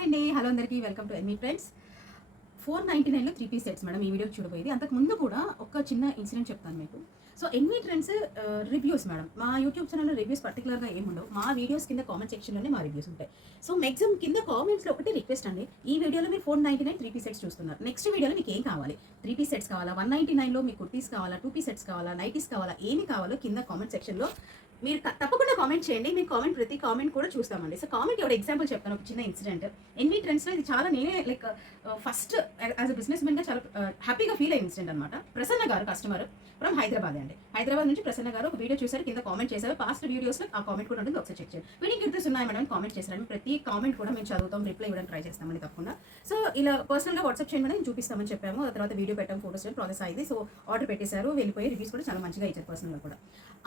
Hi అండి, hello అందరికీ, welcome to Emmy friends. 499లో 3 పీస్ సెట్స్ మేడం. ఈ వీడియో చూడబోయేది అంతకు ముందు కూడా ఒక చిన్న ఇన్సిడెంట్ చెప్తాను మీకు. So Emmy trends reviews madam. మా యూట్యూబ్ ఛానల్లో రివ్యూస్ పర్టికులర్గా ఏముండవు. మా వీడియోస్ కింద కామెంట్ సెక్షన్లోనే మా రివ్యూస్ ఉంటాయి. సో మ్యాక్సిమం కింద కామెంట్స్లో ఒకటి రిక్వెస్ట్ అండి, ఈ వీడియోలో మీరు 499 3 పీస్ సెట్స్ చూస్తున్నారు. నెక్స్ట్ వీడియోలో మీకు ఏం కావాలి, 3 పీస్ సెట్స్ కావాలా, 199లో మీకు కుర్తీస్ కావాలా, 2 పీస్ సెట్స్ కావాలా, నైటీస్ కావాలా, ఏమి కావాలో కింద కామెంట్ సెక్షన్లో మీరు తప్పకుండా కామెంట్ చేయండి. మీ కామెంట్ ప్రతి కామెంట్ కూడా చూస్తామండి. సో కామెంట్ ఒక ఎగ్జాంపుల్ చెప్తాను, ఒక చిన్న ఇన్సిడెంట్. ఎన్వీ ట్రెండ్స్లో ఇది చాలా నేనే like first as a business మెన్గా చాలా హ్యాపీగా ఫీల్ అయ్యే ఇన్సిడెంట్ అనమాట. ప్రసన్న గారు కస్టమర్ ఫ్రమ్ హైదరాబాద్ అండి. హైదరాబాద్ నుంచి ప్రసన్న గారు ఒక వీడియో చూసారు, కింద కామెంట్ చేశారు. పాస్ట్ వీడియోస్లో ఆ కామెంట్ కూడా ఉంటుంది, ఒకసారి చెక్ చేయండి. వీడికి ఇంట్రెస్ట్ ఉన్నాయి మేడం కామెంట్ చేశారు. ప్రతి కామెంట్ కూడా మేము చదువుతాం, రిప్లై ఇవ్వడానికి ట్రై చేస్తామని తప్పకుండా. సో ఇలా పర్సనల్గా వాట్సాప్ చేయండి మేడం, చూపిస్తామని చెప్పాము. ఆ తర్వాత వీడియో పెట్టాము, ఫోటోస్ ప్రాసెస్ అయింది. సో ఆర్డర్ పెట్టేశారు, వెళ్ళిపోయి రివ్యూస్ కూడా చాలా మంచిగా ఇచ్చారు పర్సనల్గా కూడా.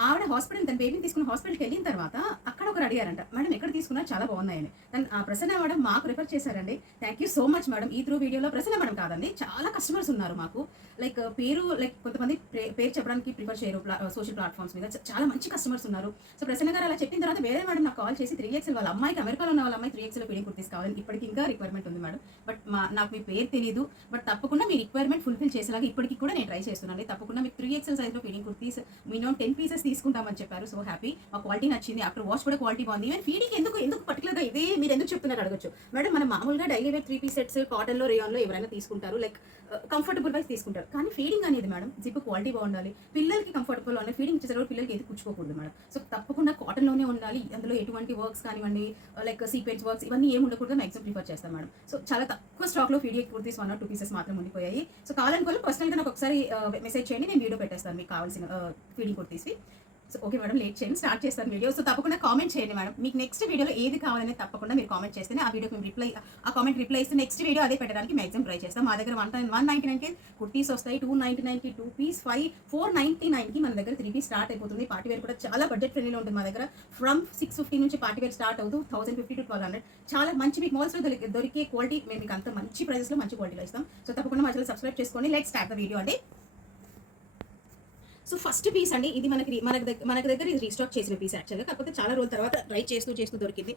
ఆవిడ హాస్పిటల్ తన బేబీని తీసుకున్న హాస్పిటల్కి వెళ్ళిన తర్వాత అక్కడ ఒకరు అడిగారంట, మేడం ఎక్కడ తీసుకున్నా చాలా బాగున్నాయని. తను ఆ ప్రసన్న మేడం మాకు రిఫర్ చేశారండి. Thank you so much madam. ఈ త్రూ వీడియోలో ప్రసన్న మేడం కాదండి, చాలా కస్టమర్స్ ఉన్నారు మాకు. లైక్ పేరు లైక్ కొంతమంది పేరు చెప్పడానికి ప్రిఫర్ చేయరు సోషల్ ప్లాట్ఫామ్స్ మీద. చాలా మంచి కస్టమర్స్ ఉన్నారు. సో ప్రసన్న గారు అలా చెప్పిన తర్వాత వేరే మేడం నాకు కాల్ చేసి 3XL వాళ్ళ అమ్మాయికి, అమెరికాలో ఉన్న వాళ్ళ అమ్మాయి 3XL ఫీడింగ్ కుర్తీస్ కావాలని ఇప్పటికి ఇంకా రిక్వైర్మెంట్ ఉంది మేడం. బట్ నాకు మీ పేరు తెలియదు, బట్ తప్పకుండా మీ రిక్వైర్మెంట్ ఫుల్ఫిల్ చేసేలాగా ఇప్పటికి కూడా నేను ట్రై చేస్తున్నాను. తప్పకుండా మీకు 3XL సైజ్లో ఫీడింగ్ కుర్తీస్ మినిమం 10 పీసెస్ తీసుకుంటామని చెప్పారు. సో హ్యాపీ, మా క్వాలిటీ నచ్చింది. ఆఫ్టర్ వాష్ కూడా క్వాలిటీ బాగుంది. ఈవెన్ ఫీడింగ్ ఎందుకు పర్టికులర్గా ఇదే మీరు ఎందుకు చెప్తున్నారు అడగచ్చు మేడం. మనం మామూలుగా డైలీ వేర్ 3 పీస్ సెట్స్ కాటన్లో, రేయాన్లో ఎవరైనా తీసుకుంటారు, లైక్ కంఫర్టబుల్ వైజ్ తీసుకుంటారు. కానీ ఫీడింగ్ అనేది మేడం జిప్ క్వాలిటీ బాగుండాలి, పిల్లలకి కంఫర్టబుల్ ఉండాలి. ఫీడింగ్ చేసేటప్పుడు పిల్లలకి ఏది కూర్చుకోకూడదు మేడం. సో తప్పకుండా కాటన్లోనే ఉండాలి. అందులో ఎటువంటి వర్క్స్ కానివ్వండి, లైక్ సీక్వెన్స్ వర్క్స్ ఇవన్నీ ఏమి ఉండకూడదు మ్యాక్సిమం ప్రిఫర్ చేస్తాను మేడం. సో చాలా తక్కువ స్టాక్లో ఫీడింగ్ కుర్తీస్ 1 or 2 పీసెస్ మాత్రం ఉండిపోయాయి. సో కావాలనుకోవాలి పర్సనల్గా నాకు ఒకసారి మెసేజ్ చేయండి, నేను వీడియో పెట్టేస్తాను మీకు కావాల్సిన ఫీడింగ్ కుర్తీస్వి. సో ఓకే మేడం, లేట్ చేయండి, స్టార్ట్ చేస్తాను వీడియో. సో తప్పకుండా కామెంట్ చేయండి మేడం. మీకు నెక్స్ట్ వీడియోలో ఏది కావాలనేది తప్పకుండా మీరు కామెంట్ చేస్తేనే ఆ వీడియోకి మేము ఆ కామెంట్ రిప్లై ఇస్తే నెక్స్ట్ వీడియో అదే పెట్టడానికి మ్యాక్సిమం ట్రై చేస్తాం. మా దగ్గర 199కి కుర్తీస్ వస్తాయి, 299కి 2 పీస్, 499కి మన దగ్గర 3 పీస్ స్టార్ట్ అయిపోతుంది. పార్టీ వేర్ కూడా చాలా బడ్జెట్ ఫ్రెండ్లీలో ఉంటుంది మా దగ్గర. ఫ్రమ్ 650 నుంచి పార్టీ వేర్ స్టార్ట్ అవుతూ 1050 to 1200 చాలా మంచి మీకు మాల్స్లో దొరికే క్వాలిటీ మేము మీకు అంత మంచి ప్రైజెస్లో మంచి క్వాలిటీలో ఇస్తాం. సో తప్పకుండా మా ఛానల్ సబ్స్క్రైబ్ చేసుకోండి. లెట్స్ స్టార్ట్ ద వీడియో అండి. సో ఫస్ట్ పీస్ అండి, ఇది మనకి దగ్గర ఇది రీస్టాక్ చేసిన పీస్ యాక్చువల్గా, కాకపోతే చాలా రోజుల తర్వాత ట్రై చేస్తూ దొరికింది.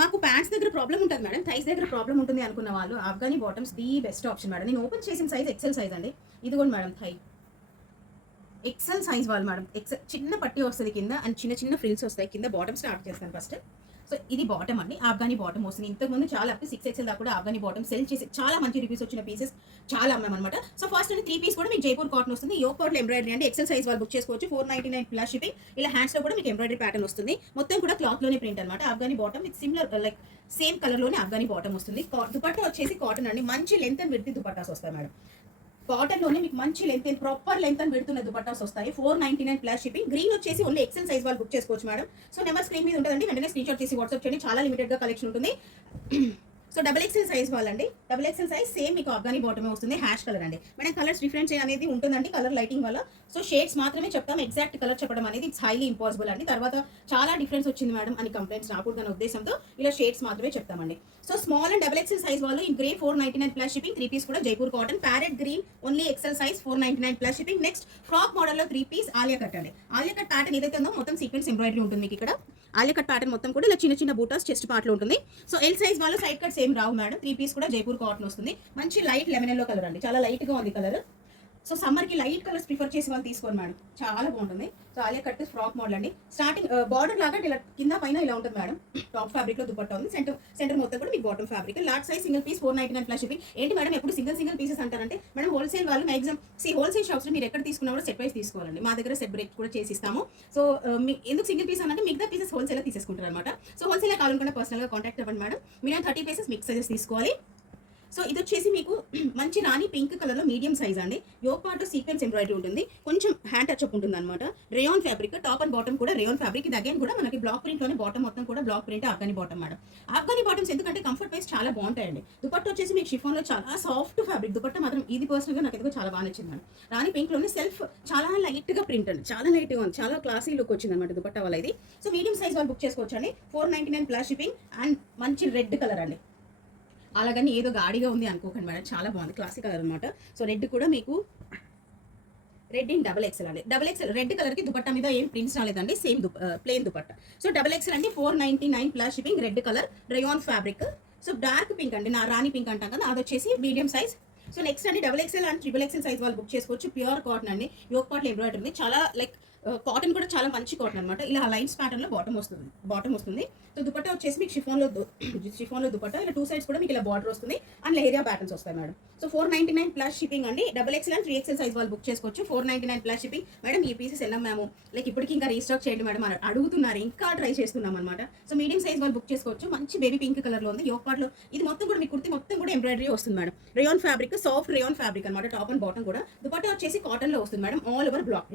మాకు ప్యాంట్స్ దగ్గర ప్రాబ్లం ఉంటుంది మేడం, థైస్ దగ్గర ప్రాబ్లం ఉంటుంది అనుకున్న వాళ్ళు Afghani bottoms the best option madam. నేను ఓపెన్ చేసిన సైజ్ XL సైజ్ అండి. ఇది కూడా మేడం థై XL సైజ్ వాళ్ళు మేడం. XL చిన్న పట్టి వస్తుంది కింద, అండ్ చిన్న ఫ్రిల్స్ వస్తాయి కింద. బాటమ్ స్టార్ట్ చేస్తాను ఫస్ట్. సో ఇది బాటమ్ అండి, ఆఫ్ఘనీ బాటమ్ వస్తుంది. ఇంతకుముందు చాలా 6XL దాకా కూడా ఆఫ్ఘనీ బాటమ్ సెల్ చేసి చాలా మంచి రివ్యూస్ వచ్చిన పీసెస్ చాలా అమ్మామన్నమాట. సో ఫస్ట్ 3 పీస్ కూడా మీకు జైపూర్ కాటన్ వస్తుంది. యోక్ పార్ట్లో ఎంబ్రాయిడరీ అండి. XL సైజ్ వాళ్ళు బుక్ చేసుకోవచ్చు. 499 ప్లస్ షిప్పింగ్. ఇలా హ్యాండ్స్లో కూడా మీకు ఎంబ్రాయిడరీ ప్యాటర్న్ వస్తుంది. మొత్తం కూడా క్లాత్లోనే ప్రింట్ అనమాట. Afghani bottom with similar like same కలర్లోనే ఆఫ్ఘనీ బాటమ్ వస్తుంది. దుపట్టా వచ్చేసి కాటన్ అండి, మంచి లెంత్ అండ్ విడ్త్ దుపట్టాస్ వస్తాయి మేడం. కాటన్లోనే మీకు మంచి లెంత్ ప్రాపర్ లెంత్ అని పెడుతున్న దుపట్టాస్ వస్తాయి. 499 ప్లస్ షిప్పింగ్. గ్రీన్ వచ్చేసి ఓన్లీ XL సైజ్ వాళ్ళు బుక్ చేసుకోవచ్చు మేడం. సో నెంబర్ స్క్రీన్ మీద ఉంటుందండి, వెంటనే స్క్రీన్ షాట్ చేసి వాట్సాప్ చేయండి. చాలా లిమిటెడ్గా కలెక్షన్ ఉంటుంది. సో XXL సైజ్ వాళ్ళండి, XXL సైజ్ సేమ్ మీకు ఆఫ్ఘనీ బాటమే వస్తుంది. హ్యాష్ కలర్ అండి మేడం. కలర్స్ డిఫరెన్స్ అనేది ఉంటుందండి కలర్ లైటింగ్ వల్ల. సో షేడ్స్ మాత్రమే చెప్తాం, ఎగ్జాక్ట్ కలర్ చెప్పడం అనేది ఇట్స్ హైలీ ఇంపాసిబుల్ అండి. తర్వాత చాలా డిఫరెన్స్ వచ్చింది మేడం అని కంప్లైంట్స్ రాకూడదు అనే ఉద్దేశంతో ఇలా షేడ్స్ మాత్రమే చెప్తామండి. So small and XXL size వాళ్ళు ఈ గ్రే 499 ప్లస్ షిప్పింగ్. 3 పీస్ కూడా Jaipur cotton parrot green only XL size 499 plus shipping. Next frock మోడల్లో 3 పీస్ ఆలియా కట్ అండి. ఆలియా కట్ ప్యాటర్న్ ఏదైతే ఉందో మొత్తం సీక్వెన్స్ ఎంబ్రాయిడరీ ఉంటుంది మీకు ఇక్కడ. ఆలియా కట్ ప్యాటర్న్ మొత్తం కూడా ఇలా చిన్న బూటాస్ చెస్ట్ పార్ట్లో ఉంటుంది. సో L సైజ్ వాళ్ళు సైడ్ కట్స్ ఏం రావు మేడం. 3 పీస్ కూడా జైపూర్ కాటన్ వస్తుంది. మంచి లైట్ లెమన్ ఎల్లో కలర్ అండి, చాలా లైట్ గా ఉంది కలర్. సో సమ్మర్కి లైట్ కలర్స్ ప్రిఫర్ చేసి వాళ్ళు తీసుకోండి మేడం, చాలా బాగుంటుంది. So Alia cut frock model అండి. స్టార్టింగ్ బార్డర్ లాగా ఇలా కింద పైన ఇలా ఉంటుంది మేడం. టాప్ ఫ్యాబ్రిక్ లో దుపట్టా ఉంది. సెంటర్ మొత్తం కూడా మీకు bottom fabric. Large size single piece 499 plus shipping. ఏంటి మేడం ఎప్పుడు సింగిల్ పీసెస్ అంటారంటే మేడం, హోల్సేల్ వాళ్ళు మ్యాక్సిమం హోల్సేల్ షాప్స్ లో మీరు ఎక్కడ తీసుకున్నా కూడా సెట్ వైస్ తీసుకోవాలండి. మా దగ్గర సెట్ బ్రేక్ కూడా చేసి ఇస్తాము. సో ఎందుకు సింగిల్ పీస్ అంటే మిగతా పీసెస్ హోల్సేల్ తీసేసుకుంటారు అనమాట. సో హోల్సేల్ కావాలనుకుంటే పర్సనల్ గా కాంటాక్ట్ అవ్వండి మేడం. మీరు 30 పీసెస్ మిక్స్ సైజెస్ తీసుకోవాలి. సో ఇది వచ్చేసి మీకు మంచి రాణి పింక్ కలర్లో మీడియం సైజ్ అండి. యోక్ పార్ట్ సీక్వెన్స్ ఎంబ్రాయిడరీ ఉంటుంది, కొంచెం హ్యాండ్ టచ్ అప్ ఉంటుంది అనమాట. Rayon fabric, top and bottom కూడా రేయాన్ ఫ్యాబ్రిక్. ఇది అగైన్ కూడా మనకి బ్లాక్ ప్రింట్లోనే బాటమ్ మొత్తం కూడా block print Afghani bottom madam. Afghani bottoms ఎందుకంటే కంఫర్ట్ వైజ్ చాలా బాగుంటాయండి. దుపట్టా వచ్చేసి మీకు షిఫాన్లో చాలా సాఫ్ట్ ఫ్యాబ్రిక్ దుపట్టా మాత్రం. ఇది పర్సనల్గా నాకు ఎందుకో చాలా బాగా నచ్చింది మేడం. రాణి పింక్లోనే సెల్ఫ్ చాలా లైట్గా ప్రింట్ అండి, చాలా లైట్గా ఉంది, చాలా క్లాసీ లుక్ వచ్చింది అనమాట దుపట్టా వల్ల ఇది. సో మీడియం సైజ్ వాళ్ళు బుక్ చేసుకోవచ్చు అండి. 499 ప్లస్ షిప్పింగ్. అండ్ మంచి రెడ్ కలర్ అండి, అలాగని ఏదో గాడిగా ఉంది అనుకోకండి మేడం, చాలా బాగుంది, క్లాసిక్ కలర్ అనమాట. సో రెడ్ కూడా మీకు రెడ్ ఇన్ XXL అండి. XXL రెడ్ కలర్ కి దుపట్టా మీద ఏం ప్రింట్స్ రాలేదండి, same plain dupatta. So XXL అండి 499 plus shipping. Red colour rayon fabric. So dark pink అండి, నా రాణి పింక్ అంటాం కదా, అది వచ్చేసి మీడియం సైజ్. సో నెక్స్ట్ అండి double XL and triple XL size వాళ్ళు బుక్ చేసుకోవచ్చు. ప్యూర్ కాటన్ అండి, యోగ్ పార్ట్లో ఎంబ్రాయిడరీ ఉంది, చాలా లైక్ కాటన్ కూడా చాలా మంచి కాటన్ అనమాట. ఇలా లైన్స్ ప్యాటర్న్లో బాటమ్ వస్తుంది. సో దుపట్టా వచ్చేసి మీకు షిఫాన్లో దుపట్టా, ఇలా 2 సైడ్స్ కూడా మీకు ఇలా బార్డర్ వస్తుంది అండ్ లేరియా ప్యాటర్న్స్ వస్తాయి మేడం. సో 499 ప్లస్ షిప్పింగ్ అండి. Double XL and 3XL size వాళ్ళు బుక్ చేసుకోవచ్చు. 499 ప్లస్ షిప్పింగ్. మేడం ఈ పీసెస్ ఎలా మేము లైక్ ఇప్పటికి ఇంకా రీస్టాక్ చేయండి మేడం అని అడుగుతున్నారు, ఇంకా ట్రై చేస్తున్నాం అనమాట. సో మీడియం సైజ్ వాళ్ళు బుక్ చేసుకోవచ్చు. మంచి బేబీ పింక్ కలర్లో ఉంది, యోగ్ పార్ట్లో. ఇది మొత్తం కూడా మీ కుర్తి మొత్తం కూడా ఎంబ్రాయిడరీ వస్తుంది madam. Rayon fabric, soft rayon fabric అనమాట, టాప్ అండ్ బాటమ్ కూడా. దుపట్టా వచ్చేసి కాటన్లో వస్తుంది మేడం, ఆల్ ఓవర్ బ్లాక్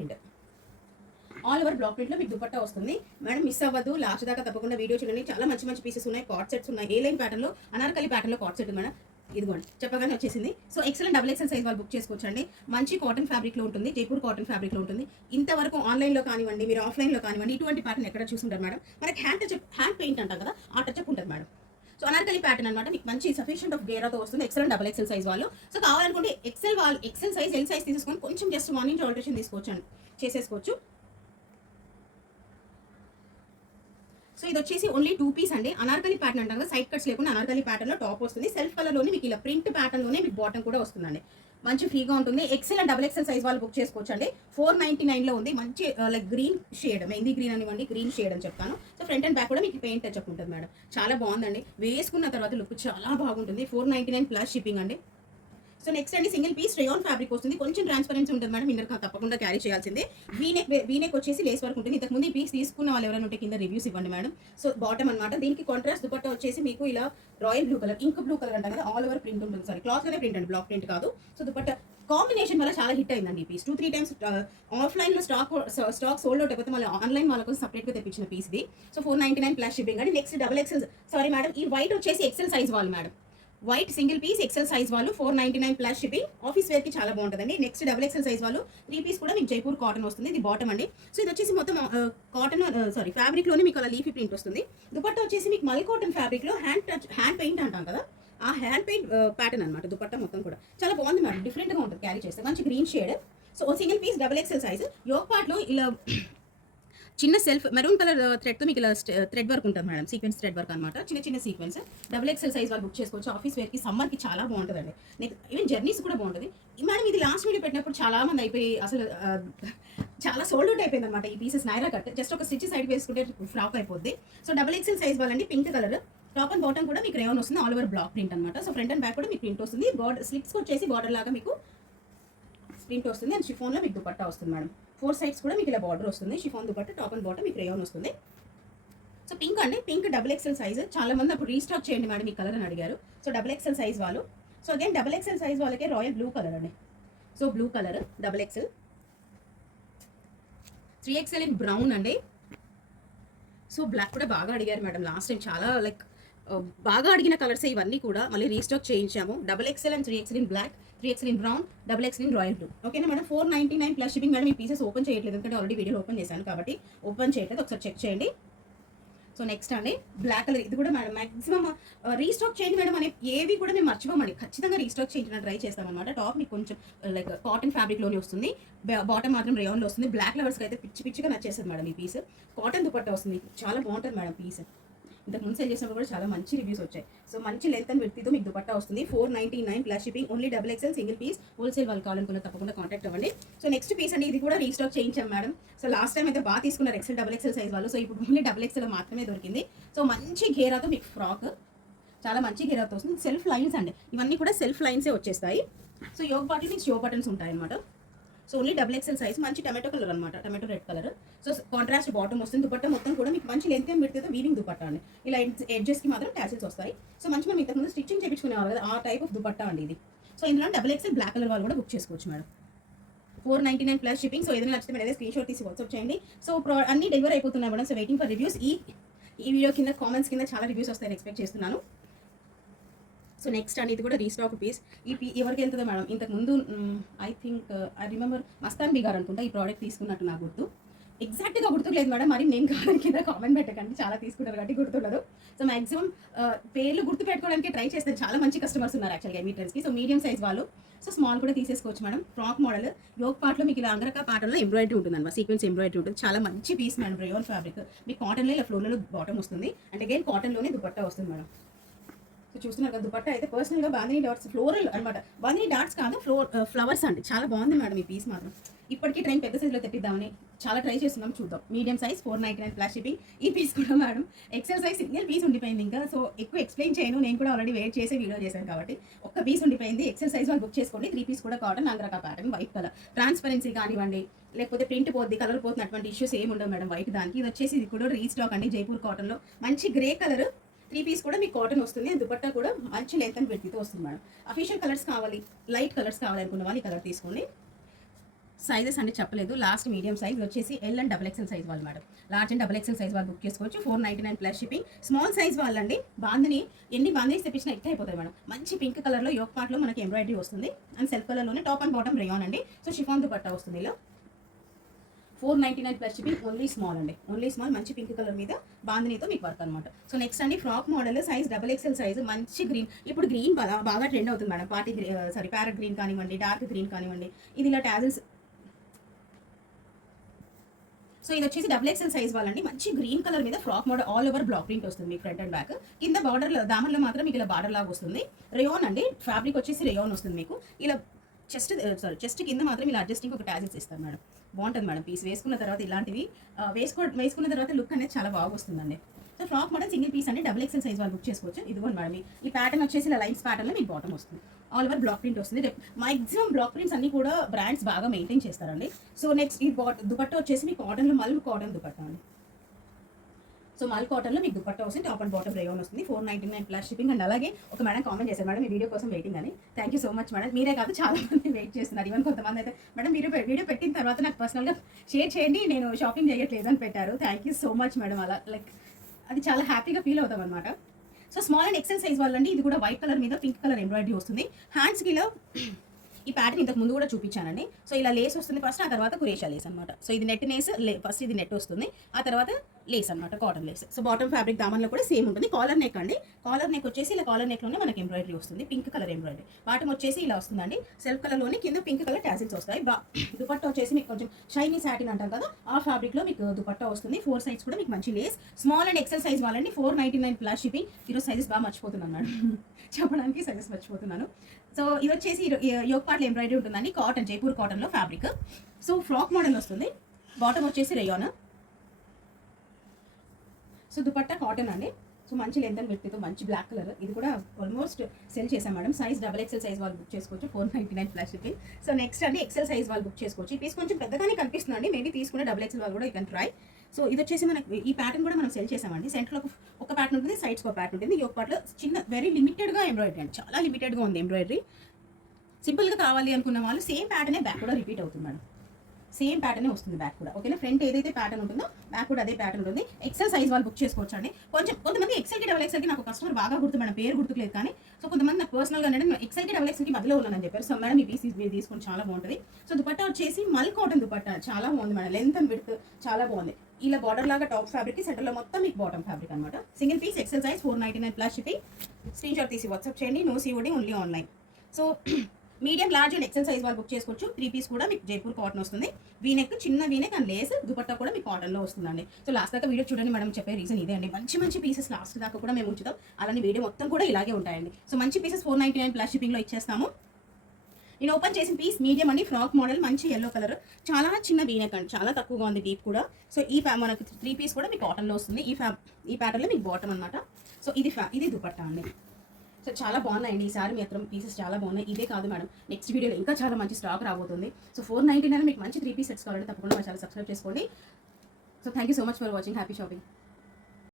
ప్రింట్లో మీకు దుపట్టా వస్తుంది మేడం. మిస్ అవ్వదు, లాస్ట్ దాకా తప్పకుండా వీడియో చూడండి. చాలా మంచి మంచి పీసెస్ ఉన్నాయి, కార్డ్ సెట్స్ ఉన్నాయి. ఏ లైన్ ప్యాటర్న్లో, అనార్కలి ప్యాటర్న్లో కార్డ్ సెట్ మేడం. ఇదిగోండి చెప్పగానే వచ్చేసింది. So XL and double XL size వాళ్ళు బుక్ చేసుకోవచ్చండి. మంచి కాటన్ ఫ్యాబ్రిక్లో ఉంటుంది, జైపూర్ కాటన్ ఫ్యాబ్రిక్లో ఉంటుంది. ఇంతవరకు ఆన్లైన్లో కానివ్వండి, మీరు ఆఫ్లైన్లో కానివ్వండి, ఇటువంటి ప్యాటర్న్ ఎక్కడ చూసుకుంటారు మేడం. మనకి హ్యాండ్ పెయింట్ అంటాం కదా, ఆ టచ్అప్ ఉంటుంది మేడం. సో అనార్కలి ప్యాటర్న్ అనమాట, మీకు మంచి సఫిషియంట్ ఆఫ్ గేరాతో వస్తుంది. XL and double XL size వాళ్ళు. సో కావాలనుకుంటే ఎక్సెల్ సైజ్, ఎల్ సైజ్ తీసుకొని కొంచెం జస్ట్ 1 ఇంచ్ ఆల్టరేషన్ చేసేసుకోవచ్చు. సో ఇది వచ్చేసి ఓన్లీ 2 పీస్ అండి. అనార్కలి ప్యాటర్న్ అంటాం కదా, సైడ్ కట్స్ లేకుండా అనార్కలి ప్యాటర్న్లో టాప్ వస్తుంది. సెల్ఫ్ కలర్లోనే మీకు ఇలా ప్రింట్ ప్యాటర్న్లోనే మీకు బాటమ్ కూడా వస్తుందండి. మంచి ఫ్రీగా ఉంటుంది. XL and double XL size వాళ్ళు బుక్ చేసుకోవచ్చు అండి. 499లో ఉంది. మంచి like green shade, mehndi green అనివ్వండి, గ్రీన్ షేడ్ అని చెప్తాను. సో ఫ్రంట్ అండ్ బ్యాక్ కూడా మీకు పెయింట్ టచ్ ఉంటుంది మేడం. చాలా బాగుందండి, వేసుకున్న తర్వాత లుక్ చాలా బాగుంటుంది. 499 ప్లస్ షిప్పింగ్ అండి. సో నెక్స్ట్ అండి సింగిల్ పీస్ రేయాన్ ఫ్యాబ్రిక్ వస్తుంది. కొంచెం ట్రాన్స్పరెన్సీ ఉంటుంది మేడం, ఇన్నర్ తప్పకుండా క్యారీ చేయాల్సిందే. వీనెక్ వచ్చేసి లేస్ వర్క్ ఉంటుంది. ఇంతకుముందు ఈ పీస్ తీసుకున్న వాళ్ళు ఎవరైనా ఉంటే కింద రివ్యూస్ ఇవ్వండి మేడం. సో బాటమ్ అనమాట. దీనికి కాంట్రాస్ట్ దుపట్టా వచ్చేసి మీకు ఇలా royal blue colour, ink blue colour అంటాం కదా, ఆల్ ఓవర్ ప్రింట్ ఉంటుంది. సారీ క్లాత్ లోనే ప్రింట్ అండి, బ్లాక్ ప్రింట్ కాదు. సో దుపట్టా కాంబినేషన్ వల్ల చాలా హిట్ అయిందండి ఈ పీస్. 2-3 టైమ్స్ ఆఫ్లైన్లో స్టాక్ సోల్డ్ అవుట్ అయిపోతే మళ్ళీ ఆన్లైన్ వాళ్ళ కోసం సపరేట్గా తెప్పించిన పీస్ ఇది. సో 499 ప్లస్ షిప్పింగ్ అండి. Next double XL, sorry madam, ఈ వైట్ వచ్చేసి ఎక్సెల్ సైజ్ వాళ్ళు madam. White single piece XL size వాళ్ళు 499 ప్లస్ షిప్పింగ్. ఆఫీస్ వేర్కి చాలా బాగుంటుందండి. నెక్స్ట్ డబుల్ ఎక్సెల్ సైజ్ వాళ్ళు 3 పీస్ కూడా మీకు జైపూర్ కాటన్ వస్తుంది. ఇది బాటమ్ అండి. సో ఇది వచ్చేసి మొత్తం కాటన్, సారీ ఫ్యాబ్రిక్లోనే మీకు అలా లీఫీ ప్రింట్ వస్తుంది. దుపట్టా వచ్చేసి మీకు మల్ కాటన్ ఫ్యాబ్రిక్లో హ్యాండ్ పెయింట్ అంటాం కదా, ఆ హ్యాండ్ పెయింట్ ప్యాటర్న్ అనమాట. దుపట్టా మొత్తం కూడా చాలా బాగుంది మేడం, డిఫరెంట్గా ఉంటుంది క్యారీ చేస్తే. మంచి green shade. So single piece double XL size. Yoke పార్ట్లో ఇలా చిన్న సెల్ఫ్ మెరూన్ కలర్ థ్రెడ్తో మీకు ఇలా థ్రెడ్ వర్క్ ఉంటుంది మేడం, సీక్వెన్స్ థ్రెడ్ వర్క్ అనమాట, చిన్న చిన్న సీక్వెన్స్. డబుల్ ఎక్సెల్ సైజ్ వాళ్ళు బుక్ చేసుకోవచ్చు. ఆఫీస్ వేర్కి, సమ్మర్కి చాలా బాగుంటుందండి. నెక్స్ట్ ఈవెన్ జర్నీస్ కూడా బాగుంటుంది మేడం. ఇది లాస్ట్ వీడియో పెట్టినప్పుడు చాలా మంది అయిపోయి అసలు చాలా సోల్డ్ అవుట్ అయిపోయింది అనమాట ఈ పీసెస్. నైరా కట్ జస్ట్ ఒక స్టిచ్ సైడ్ వేసుకుంటే ఫ్రాక్ అయిపోద్ది. సో డబుల్ ఎక్సెల్ సైజ్ వాళ్ళండి, pink colour, top and bottom కూడా మీకు రేయాన్ వస్తుంది, ఆల్ ఓవర్ బ్లాక్ ప్రింట్ అనమాట. సో ఫ్రంట్ అండ్ బ్యాక్ కూడా మీకు ప్రింట్ వస్తుంది. స్లిట్స్ వచ్చేసి బార్డర్ లాగా మీకు ప్రింట్ వస్తుంది అండ్ షిఫాన్లో మీకు దుపట్టా వస్తుంది మేడం. 4 సైడ్స్ కూడా మీకు ఇలా బార్డర్ వస్తుంది. Chiffon dupatta, top and bottom మీకు రేయాన్ వస్తుంది. సో పింక్ అండి, పింక్ డబుల్ ఎక్సెల్ సైజ్. చాలా మంది అప్పుడు రీస్టాక్ చేయండి మేడం ఈ కలర్ అని అడిగారు. సో డబుల్ ఎక్సెల్ సైజ్ వాళ్ళు. So again double XL size వాళ్ళకే రాయల్ బ్లూ కలర్ అండి. So blue colour double XL. 3XL in brown అండి. సో బ్లాక్ కూడా బాగా అడిగారు మేడం లాస్ట్ టైం, చాలా లైక్ బాగా అడిగిన కలర్స్ ఇవన్నీ కూడా మళ్ళీ రీస్టాక్ చేయించాము. Double XL and 3XL in black, 3XL in brown, double XL in royal blue. ఓకేనా మేడం. 499 plus shipping madam. ఈ పీసెస్ ఓపెన్ చేయట్లేదు ఎందుకంటే ఆల్రెడీ వీడియో ఓపెన్ చేశాను కాబట్టి ఓపెన్ చేయట్లేదు, ఒకసారి చెక్ చేయండి. సో నెక్స్ట్ అండి బ్లాక్ కలర్, ఇది కూడా మేడం మాక్సిమం రీస్టాక్ చేయండి మేడం అని ఏవి కూడా మేము మర్చిపోమండి, ఖచ్చితంగా రీస్టాక్ చేయించడానికి ట్రై చేస్తామన్నమాట. టాప్ మీకు కొంచెం లైక్ కాటన్ ఫ్యాబ్రిక్లోనే వస్తుంది, బాటమ్ మాత్రం రేయాన్లో వస్తుంది. బ్లాక్ లవర్స్కి అయితే పిచ్చిగా నచ్చేస్తుంది మేడం ఈ పీస్. కాటన్ దుపట్టా వస్తుంది, చాలా బాగుంటుంది మేడం పీస్. ఇంతకు ముందు సేల్ చేసినప్పుడు కూడా చాలా మంచి రివ్యూస్ వచ్చాయి. సో మంచి లెంత్ అండ్ విడ్త్తో మీకు దుపట్టా వస్తుంది. 499 plus shipping. Only double XL single piece. Wholesale వాళ్ళు కావాలనుకున్న తప్పకుండా కాంటాక్ట్ అవ్వండి. సో నెక్స్ట్ పీస్ అండి, ఇది కూడా రీస్టాక్ చేయించాం మేడం. సో లాస్ట్ టైం అయితే బాగా తీసుకున్నారు ఎక్సెల్ డబుల్ ఎక్సెల్ సైజ్ వాళ్ళు. సో ఇప్పుడు ఓన్లీ డబుల్ ఎక్సెల్ మాత్రమే దొరికింది. సో మంచి ఘేరాతో మీకు ఫ్రాక్, చాలా మంచి ఘేరాతో వస్తుంది. సెల్ఫ్ లైన్స్ అండి, ఇవన్నీ కూడా సెల్ఫ్ లైన్సే వచ్చేస్తాయి. సో యోగ్ పార్ట్లు మీకు షో బటన్స్ ఉంటాయి అనమాట. So only double XL size. మంచి టమాటో కలర్ అనమాట, tomato red colour. So contrast bottom వస్తుంది. దుపట్టా మొత్తం కూడా మీకు మంచి లెంత్ అని పెడితే వీవింగ్ దుపట్టా అండి. ఇలా ఎడ్జెస్కి మాత్రం టాసిల్స్ వస్తాయి. సో మంచి మనం ఇంతకుముందు స్టిచ్చింగ్ చేయించుకునేవాళ్ళు కదా, ఆ టైప్ ఆఫ్ దుపట్టా అండి ఇది. సో ఇందులో డబుల్ ఎక్సెల్ బ్లాక్ కలర్ వాళ్ళు కూడా బుక్ చేసుకోవచ్చు మేడం. 499 plus shipping. సో ఏదైనా నచ్చితే మీరు స్క్రీన్ షాట్ తీసి వాట్సాప్ చేయండి. సో అన్ని డెలివరీ అయిపోతున్నాయి madam. So waiting for reviews. ఈ వీడియో కింద కామెంట్స్ కింద చాలా రివ్యూస్ వస్తాయని ఎక్స్పెక్ట్ చేస్తున్నాను. సో నెక్స్ట్ అండి, ఇది కూడా రీస్టాక్ పీస్. ఎవరికి వెళ్తుందో మేడం, ఇంతకుముందు I think I remember Mastan B గారు అనుకుంటా ఈ ప్రోడక్ట్ తీసుకున్నట్టు నాకు గుర్తు, ఎగ్జాక్ట్గా గుర్తులేదు మేడం. మరి నేను కాదని కింద కామెంట్ పెట్టకండి, చాలా తీసుకుంటారు కాబట్టి గుర్తుండదు. సో మాక్సిమం పేర్లు గుర్తు పెట్టుకోవడానికి ట్రై చేస్తారు. చాలా మంచి కస్టమర్స్ ఉన్నారు యాక్చువల్గా మీటర్స్కి. సో మీడియం సైజ్ వాళ్ళు. సో స్మాల్ కూడా తీసేసుకోవచ్చు మేడం. ఫ్రాక్ మోడల్ యోగ్ పార్ట్లో మీకు ఇలా అంగరకా ప్యాటర్న్లో ఎంబ్రాయిడరీ ఉంటుంది అనమాట, సీక్వెన్స్ ఎంబ్రాయిడరీ ఉంటుంది. చాలా మంచి పీస్ మేడం. రేయాన్ ఫ్యాబ్రిక్ మీకు కాటన్లో ఇలా ఫ్లోర్లో బాటమ్ వస్తుంది అండ్ అగైన్ కాటన్లోనే దుపట్టా వస్తుంది మేడం. సో చూస్తున్నారు కదా దుపట్టా అయితే పర్సనల్గా బాందిని డాట్స్ ఫ్లోరల్ అనమాట. బాందిని డాట్స్ కాదు ఫ్లవర్స్ అండి. చాలా బాగుంది మేడం ఈ పీస్ మాత్రం. ఇప్పటికీ ట్రైన్ పెద్ద సైజులో తెప్పిద్దామని చాలా ట్రై చేస్తున్నాం, చూద్దాం. Medium size 499 plus shipping. ఈ పీస్ కూడా madam XL size single piece ఉండిపోయింది ఇంకా. సో ఎక్కువ ఎక్స్ప్లెయిన్ చేయను, నేను కూడా ఆల్రెడీ వెయిట్ చేసి వీడియో చేశాను కాబట్టి. ఒక్క పీస్ ఉండిపోయింది. ఎక్సెల్ సైజ్ వాళ్ళు బుక్ చేసుకోండి. 3 పీస్ కూడా కాటన్, నాగరక ప్యాటర్న్, వైట్ కలర్. ట్రాన్స్పరెన్సీ కానివ్వండి, లేకపోతే ప్రింట్ పోద్ది, కలర్ పోతుంది, అటువంటి ఇష్యూస్ ఏమి ఉండవు మేడం వైట్ దానికి. ఇది వచ్చేసి ఇది కూడా రీస్టాక్ అండి, జైపూర్ కాటన్లో మంచి గ్రే కలర్. 3 పీస్ కూడా మీకు కాటన్ వస్తుంది. దుపట్టా కూడా మంచి లెంత్ అండ్ విడ్త్తో వస్తుంది మేడం. అఫీషియల్ కలర్స్ కావాలి, లైట్ కలర్స్ కావాలి అనుకున్న వాళ్ళు ఈ కలర్ తీసుకోండి. సైజెస్ అంటే చెప్పలేదు, లాస్ట్ మీడియం సైజ్ వచ్చేసి L and double XL size వాళ్ళు madam. Large and double XL size వాళ్ళు బుక్ చేసుకోవచ్చు. 499 ప్లస్ షిప్పింగ్. స్మాల్ సైజ్ వాళ్ళండి, బాందిని ఎన్ని బాందిని తెప్పించినా ఎట్ అయిపోతాయి మేడం. మంచి పింక్ కలర్లో యోక్ పార్ట్లో మనకి ఎంబ్రాయిడరీ వస్తుంది అండ్ సెల్ఫ్ కలర్లోనే టాప్ అండ్ బాటమ్ రేయాన్ అండి. సో షిఫాన్ దుపట్టా వస్తుంది ఇలా. 499 ప్లస్ షిప్పింగ్. ఓన్లీ స్మాల్ అండి, ఓన్లీ స్మాల్. మంచి పింక్ కలర్ మీద బాందినితో మీకు వర్క్ అనమాట. సో నెక్స్ట్ అండి frock model, size double XL size, మంచి గ్రీన్. ఇప్పుడు గ్రీన్ బాగా ట్రెండ్ అవుతుంది మేడం. ప్యారెట్ గ్రీన్ కానివ్వండి, డార్క్ గ్రీన్ కానివ్వండి, ఇది ఇలా టాజిల్స్. సో ఇది వచ్చేసి డబుల్ ఎక్సెల్ సైజ్ వాళ్ళండి. మంచి గ్రీన్ కలర్ మీద frock model, all over block print వస్తుంది మీకు ఫ్రంట్ అండ్ బ్యాక్. కింద బార్డర్ దామన్లో మాత్రం మీకు ఇలా బార్డర్ లాగా వస్తుంది. రేయాన్ అండి, ఫ్యాబ్రిక్ వచ్చేసి రేయాన్ వస్తుంది మీకు. ఇలా చెస్ట్ కింద మాత్రం ఇలా అడ్జస్టింగ్ ఒక టాజిల్స్ ఇస్తారు మేడం. బాగుంటుంది మేడం పీస్. వేసుకున్న తర్వాత ఇలాంటివి వేసుకున్న తర్వాత లుక్ అనేది చాలా బాగా వస్తుందండి. So frock model single piece అండి, డబుల్ ఎక్సెల్ సైజ్ వాళ్ళు బుక్ చేసుకోవచ్చు. ఇదిగోండి మేడం, ఈ ప్యాటర్న్ వచ్చేసి ఇలా లైన్స్ ప్యాటర్న్లో మీకు బాటమ్ వస్తుంది. ఆల్ ఓవర్ బ్లాక్ ప్రింట్ వస్తుంది. మాక్సిమం బ్లాక్ ప్రింట్స్ అన్ని కూడా బ్రాండ్స్ బాగా మెయింటైన్ చేస్తారండి. సో నెక్స్ట్ ఈ దుపట్టా వచ్చేసి మీకు కాటన్లో మల్ కాటన్ దుపట్టా అండి. సో మల్ కాటన్లో మీకు దుపట్టా వస్తుంది, టాప్ అండ్ బాటమ్ రేయాన్ వస్తుంది. 499 ప్లస్ షిప్పింగ్. అండ్ అలాగే ఒక మేడం కామెంట్ చేశారు మేడం, ఈ వీడియో కోసం వెయిటింగ్ అని. Thank you so much madam. మీరే కాదు చాలా మంది వెయిట్ చేస్తున్నారు. ఈవెన్ కొంతమంది అయితే మేడం మీరు వీడియో పెట్టిన తర్వాత నాకు పర్సనల్గా షేర్ చేయండి, నేను షాపింగ్ చేయట్లేదు అని పెట్టారు. Thank you so much madam. అలా లైక్ అది చాలా హ్యాపీగా ఫీల్ అవుతాం అనమాట. So small and XL size వాళ్ళండి. ఇది కూడా వైట్ కలర్ మీద పింక్ కలర్ ఎంబ్రాయిడరీ వస్తుంది. హ్యాండ్స్కి ఇలా ఈ ప్యాటర్న్ ఇంతకు ముందు కూడా చూపించానండి. సో ఇలా లేస్ వస్తుంది ఫస్ట్, ఆ తర్వాత కురేషా లేస్ అనమాట. సో ఇది నెట్ నేస్, ఫస్ట్ ఇది నెట్ వస్తుంది, ఆ తర్వాత లేస్ అనమాట, cotton lace. So bottom fabric దామన్లో కూడా సేమ్ ఉంటుంది. కాలర్ నెక్ అండి. కాలర్ నెక్ వచ్చేసి ఇలా కాలర్ నెక్లోనే మనకి ఎంబ్రాయిడరీ వస్తుంది, పింక్ కలర్ ఎంబ్రాయిడరీ. బాటమ్ వచ్చేసి ఇలా వస్తుందండి, సెల్ఫ్ కలర్లోనే కింద పింక్ కలర్ టాజిల్స్ వస్తాయి. దుపట్టా వచ్చేసి మీకు కొంచెం షైనీ సాటిన్ అంటారు కదా, ఆ ఫ్యాబ్రిక్లో మీకు దుపట్టా వస్తుంది. 4 సైజ్ కూడా మీకు మంచి lace. Small and XL size వాళ్ళండి. 499 ప్లస్ షిప్పింగ్. ఈరోజు సైజెస్ బాగా మర్చిపోతున్నాను మేడం, చెప్పడానికి సైజెస్ మర్చిపోతున్నాను. సో ఇది వచ్చేసి యోక్ పార్ట్లో ఎంబ్రాయిడరీ ఉంటుందండి, కాటన్, జైపూర్ కాటన్లో ఫ్యాబ్రిక్. సో ఫ్రాక్ మోడల్ వస్తుంది. బాటమ్ వచ్చేసి రేయాన్. సో దుపట్టా కాటన్ అండి. సో మంచి లెంత్ అండ్ విడ్త్తో మంచి బ్లాక్ కలర్. ఇది కూడా ఆల్మోస్ట్ సెల్ చేసాం madam. Size double XL size వాళ్ళు బుక్ చేసుకోవచ్చు. 499 ప్లస్ షిప్పింగ్. సో నెక్స్ట్ అండి ఎక్సెల్ సైజ్ వాళ్ళు బుక్ చేసుకోవచ్చు. ఈ పీస్ కొంచెం పెద్దగానే కనిపిస్తుందండి, మేబీ తీసుకునే డబుల్ ఎక్సెల్ వాళ్ళు కూడా యూ కెన్ ట్రై. సో ఇది వచ్చేసి మనకి ఈ ప్యాటర్న్ కూడా మనం సెల్ చేసామండి. సెంటర్లో ఒక ప్యాటర్న్ ఉంటుంది, సైడ్స్కి ఒక ప్యాటర్న్ ఉంటుంది. యోక్ పార్ట్లో చిన్న వెరీ లిమిటెడ్గా ఎంబ్రాయిడరీ అండి, చాలా లిమిటెడ్గా ఉంది ఎంబ్రాయిడరీ. సింపుల్గా కావాలి అనుకున్న వాళ్ళు సేమ్ ప్యాటర్నే బ్యాక్ కూడా రిపీట్ అవుతుంది మేడం. సేమ్ ప్యాటర్నే వస్తుంది బ్యాక్ కూడా. ఓకేనా, ఫ్రంట్ ఏదైతే ప్యాటర్న్ ఉంటుందో బ్యాక్ కూడా అదే ప్యాటర్న్ ఉంటుంది. ఎక్సెల్ సైజ్ వాళ్ళు బుక్ చేసుకోవచ్చు అండి. కొంతమంది ఎక్సెల్కి డబుల్ ఎక్సెల్కి నాకు కస్టమర్ బాగా గుర్తు మేడం, పేరు గుర్తులేదు కానీ. సో కొంతమంది నాకు పర్సనల్గా అంటే ఎక్సెల్కి డబుల్ ఎక్సెల్కి మధ్యలో ఉన్నానని చెప్పారు. సో మేడం ఈ పీస్ మీరు తీసుకొని చాలా బాగుంటుంది. సో దుపట్టా వచ్చేసి మల్ కాటన్ దుపట్టా, చాలా బాగుంది మేడం. లెంత్ అండ్ విడ్త్ చాలా బాగుంది. ఇలా బార్డర్ లాగా టాప్ ఫ్యాబ్రిక్, సెంటర్లో మొత్తం మీకు బాటమ్ ఫ్యాబ్రిక్ అనమాట. Single piece XL size 499 plus shipping. Screenshot తీసి వాట్సాప్ చేయండి. No COD, only online. So medium, large and XL size వాళ్ళు బుక్ చేసుకోవచ్చు. 3 పీస్ కూడా మీకు జైపూర్ కాటన్ వస్తుంది. వీనెక్, చిన్న వీనెక్ అండ్ లేస్. దుపట్టా కూడా మీకు కాటన్లో వస్తుందండి. సో లాస్ట్ దాకా వీడియో చూడండి మేడం, చెప్పే రీజన్ ఇదే అండి. మంచి పీసెస్ లాస్ట్ దాకా కూడా మేము ఉంచుతాం. అలానే వీడియో మొత్తం కూడా ఇలాగే ఉంటాయండి. సో మంచి పీసెస్ 499 ప్లస్ షిప్పింగ్లో ఇచ్చేస్తాము. నేను ఓపెన్ చేసిన పీస్ మీడియం అండి, ఫ్రాక్ మోడల్, మంచి ఎల్లో కలర్, చాలా చిన్న వీనెక్ అండి, చాలా తక్కువగా ఉంది డీప్ కూడా. సో ఈ మనకు 3 పీస్ కూడా మీకు కాటన్లో వస్తుంది. ఈ ప్యాటర్న్లో మీకు బాటమ్ అనమాట. సో ఇది దుపట్టా అండి. సో చాలా బాగున్నాయండి ఈసారి మాత్రం పీసెస్ చాలా బాగున్నాయి. ఇదే కాదు మేడం, నెక్స్ట్ వీడియోలో ఇంకా చాలా మంచి స్టాక్ రాబోతుంది. సో 499 మీకు మంచి 3 పీస్ సెట్స్ కావాలంటే తప్పకుండా మా ఛానల్ సబ్స్క్రైబ్ చేసుకోండి. So thank you so much for watching. Happy shopping.